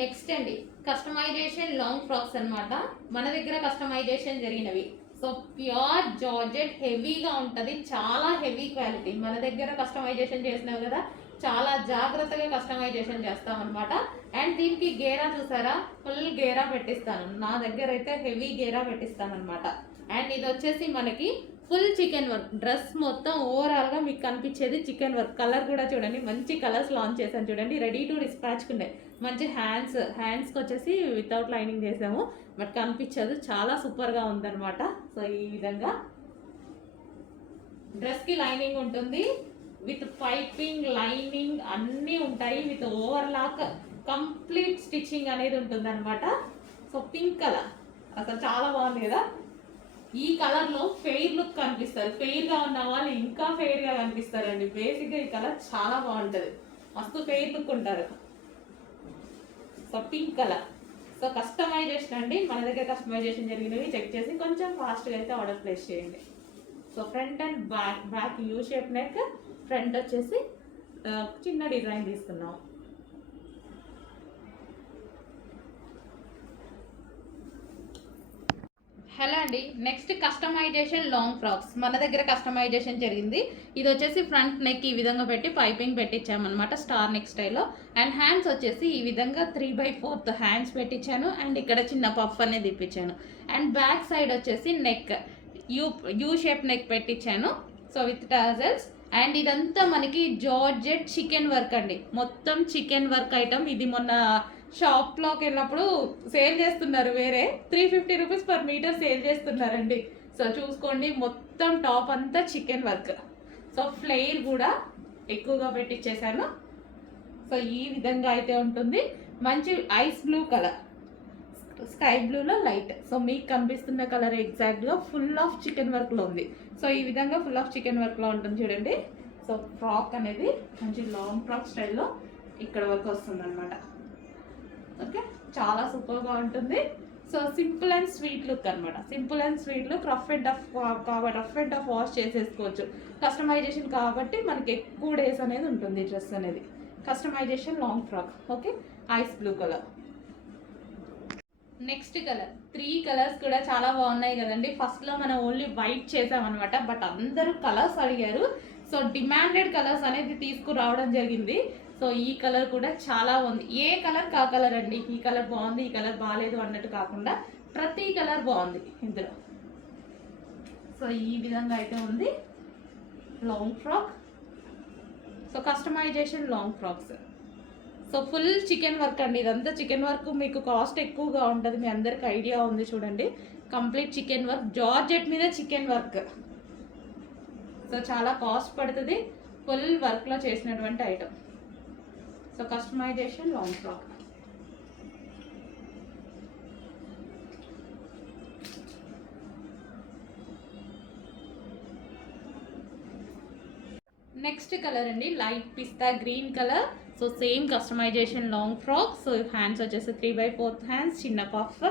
Next అండి customization long frocks అన్నమాట. మన దగ్గర కస్టమైజేషన్ జరిగినవి. సో ప్యూర్ జార్జెట్ హెవీగా ఉంటుంది, చాలా హెవీ క్వాలిటీ. మన దగ్గర కస్టమైజేషన్ చేసినావు కదా, చాలా జాగ్రత్తగా కస్టమైజేషన్ చేస్తాం అనమాట. అండ్ దీనికి గేరా చూసారా, ఫుల్ గేరా పెట్టిస్తాను. నా దగ్గర అయితే హెవీ గేరా పెట్టిస్తాను అనమాట. అండ్ ఇది వచ్చేసి మనకి ఫుల్ చికెన్ వర్క్. డ్రెస్ మొత్తం ఓవరాల్గా మీకు కనిపించేది చికెన్ వర్క్. కలర్ కూడా చూడండి, మంచి కలర్స్ లాంచ్ చేశాను చూడండి. రెడీ టు డిస్పాచ్కుండే మంచి హ్యాండ్స్కి వచ్చేసి వితౌట్ లైనింగ్ చేసాము, బట్ కనిపించదు, చాలా సూపర్గా ఉందన్నమాట. సో ఈ విధంగా డ్రెస్కి లైనింగ్ ఉంటుంది, విత్ పైపింగ్ లైనింగ్ అన్నీ ఉంటాయి, విత్ ఓవర్లాక్ కంప్లీట్ స్టిచ్చింగ్ అనేది ఉంటుంది అనమాట. సో పింక్ కలర్ అసలు చాలా బాగుంది కదా. ఈ కలర్లో ఫెయిర్ లుక్ కనిపిస్తారు, ఫెయిర్గా ఉన్న వాళ్ళు ఇంకా ఫెయిర్గా కనిపిస్తారండి. బేసిక్గా ఈ కలర్ చాలా బాగుంటుంది, మస్తు ఫెయిర్ లుక్ ఉంటారు. So pink colour. So customization అండి, మన దగ్గర కస్టమైజేషన్ జరిగినవి చెక్ చేసి కొంచెం ఫాస్ట్గా అయితే ఆర్డర్ ప్లేస్ చేయండి. So front and back you shape neck, front వచ్చేసి చిన్న డిజైన్ తీసుకున్నాం. హలో అండి, నెక్స్ట్ కస్టమైజేషన్ లాంగ్ ఫ్రాక్స్. మన దగ్గర కస్టమైజేషన్ జరిగింది. ఇది వచ్చేసి ఫ్రంట్ నెక్ ఈ విధంగా పెట్టి పైపింగ్ పెట్టించామన్నమాట, స్టార్ నెక్ స్టైల్లో. అండ్ హ్యాండ్స్ వచ్చేసి ఈ విధంగా 3/4 హ్యాండ్స్ పెట్టించాను. అండ్ ఇక్కడ చిన్న పఫ్ అనేది ఇప్పించాను. అండ్ బ్యాక్ సైడ్ వచ్చేసి నెక్ యూ షేప్ నెక్ పెట్టించాను, సో విత్ టాజల్స్. అండ్ ఇదంతా మనకి జార్జెట్ చికెన్ వర్క్ అండి, మొత్తం చికెన్ వర్క్ ఐటమ్. ఇది మొన్న షాప్లోకి వెళ్ళినప్పుడు సేల్ చేస్తున్నారు, వేరే 350 రూపీస్ పర్ మీటర్ సేల్ చేస్తున్నారండి. సో చూసుకోండి, మొత్తం టాప్ అంతా చికెన్ వర్క్. సో ఫ్లేర్ కూడా ఎక్కువగా పెట్టించేసాను. సో ఈ విధంగా అయితే ఉంటుంది. మంచి ఐస్ బ్లూ కలర్, స్కై బ్లూలో లైట్. సో మీకు కనిపిస్తున్న కలర్ ఎగ్జాక్ట్గా ఫుల్ ఆఫ్ చికెన్ వర్క్లో ఉంది. సో ఈ విధంగా ఫుల్ ఆఫ్ చికెన్ వర్క్లో ఉంటుంది చూడండి. సో ఫ్రాక్ అనేది మంచి లాంగ్ ఫ్రాక్ స్టైల్లో ఇక్కడ వరకు వస్తుంది అనమాట. ఓకే, చాలా సూపర్గా ఉంటుంది. So simple and sweet look అనమాట. Simple and sweet look, rough and tough కాబట్టి రఫ్ అండ్ టఫ్ వాష్ చేసేసుకోవచ్చు. కస్టమైజేషన్ కాబట్టి మనకి ఎక్కువ డేస్ అనేది ఉంటుంది డ్రెస్ అనేది. Customisation long frock. Okay, ice blue colour. Next colour, 3 colours కూడా చాలా బాగున్నాయి కదండి. ఫస్ట్లో మనం ఓన్లీ వైట్ చేసామన్నమాట, బట్ అందరూ కలర్స్ అడిగారు. సో డిమాండెడ్ కలర్స్ అనేది తీసుకురావడం జరిగింది. సో ఈ కలర్ కూడా చాలా బాగుంది. ఏ కలర్ కా కలర్ అండి, ఈ కలర్ బాగుంది, ఈ కలర్ బాగాలేదు అన్నట్టు కాకుండా ప్రతి కలర్ బాగుంది ఇందులో. సో ఈ విధంగా అయితే ఉంది long frock. So customization long frocks. So full chikan work అండి, ఇదంతా చికెన్ వర్క్. మీకు కాస్ట్ ఎక్కువగా ఉంటుంది, మీ అందరికి ఐడియా ఉంది చూడండి. కంప్లీట్ చికెన్ వర్క్, జార్జెట్ మీద చికెన్ వర్క్. సో చాలా కాస్ట్ పడుతుంది, ఫుల్ వర్క్లో చేసినటువంటి item. So customization long frock. Next colour అండి, light pista green colour. So same customisation long frock. So hands వచ్చేసి 3/4 హ్యాండ్స్, చిన్న puff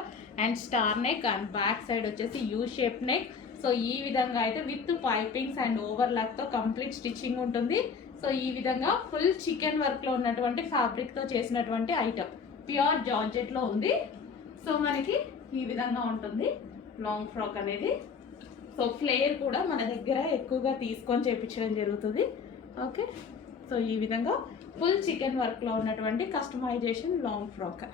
and star neck. And back side వచ్చేసి U shape neck. So ఈ విధంగా అయితే విత్ పైపింగ్స్ అండ్ ఓవర్లాక్తో complete stitching ఉంటుంది. So ఈ విధంగా ఫుల్ చికెన్ వర్క్లో ఉన్నటువంటి ఫ్యాబ్రిక్తో చేసినటువంటి ఐటమ్, ప్యూర్ జార్జెట్లో ఉంది. సో మనకి ఈ విధంగా ఉంటుంది లాంగ్ ఫ్రాక్ అనేది. సో ఫ్లేర్ కూడా మన దగ్గర ఎక్కువగా తీసుకొని చేయించడం జరుగుతుంది. ఓకే, సో ఈ విధంగా ఫుల్ చికెన్ వర్క్లో ఉన్నటువంటి కస్టమైజేషన్ లాంగ్ ఫ్రాక్.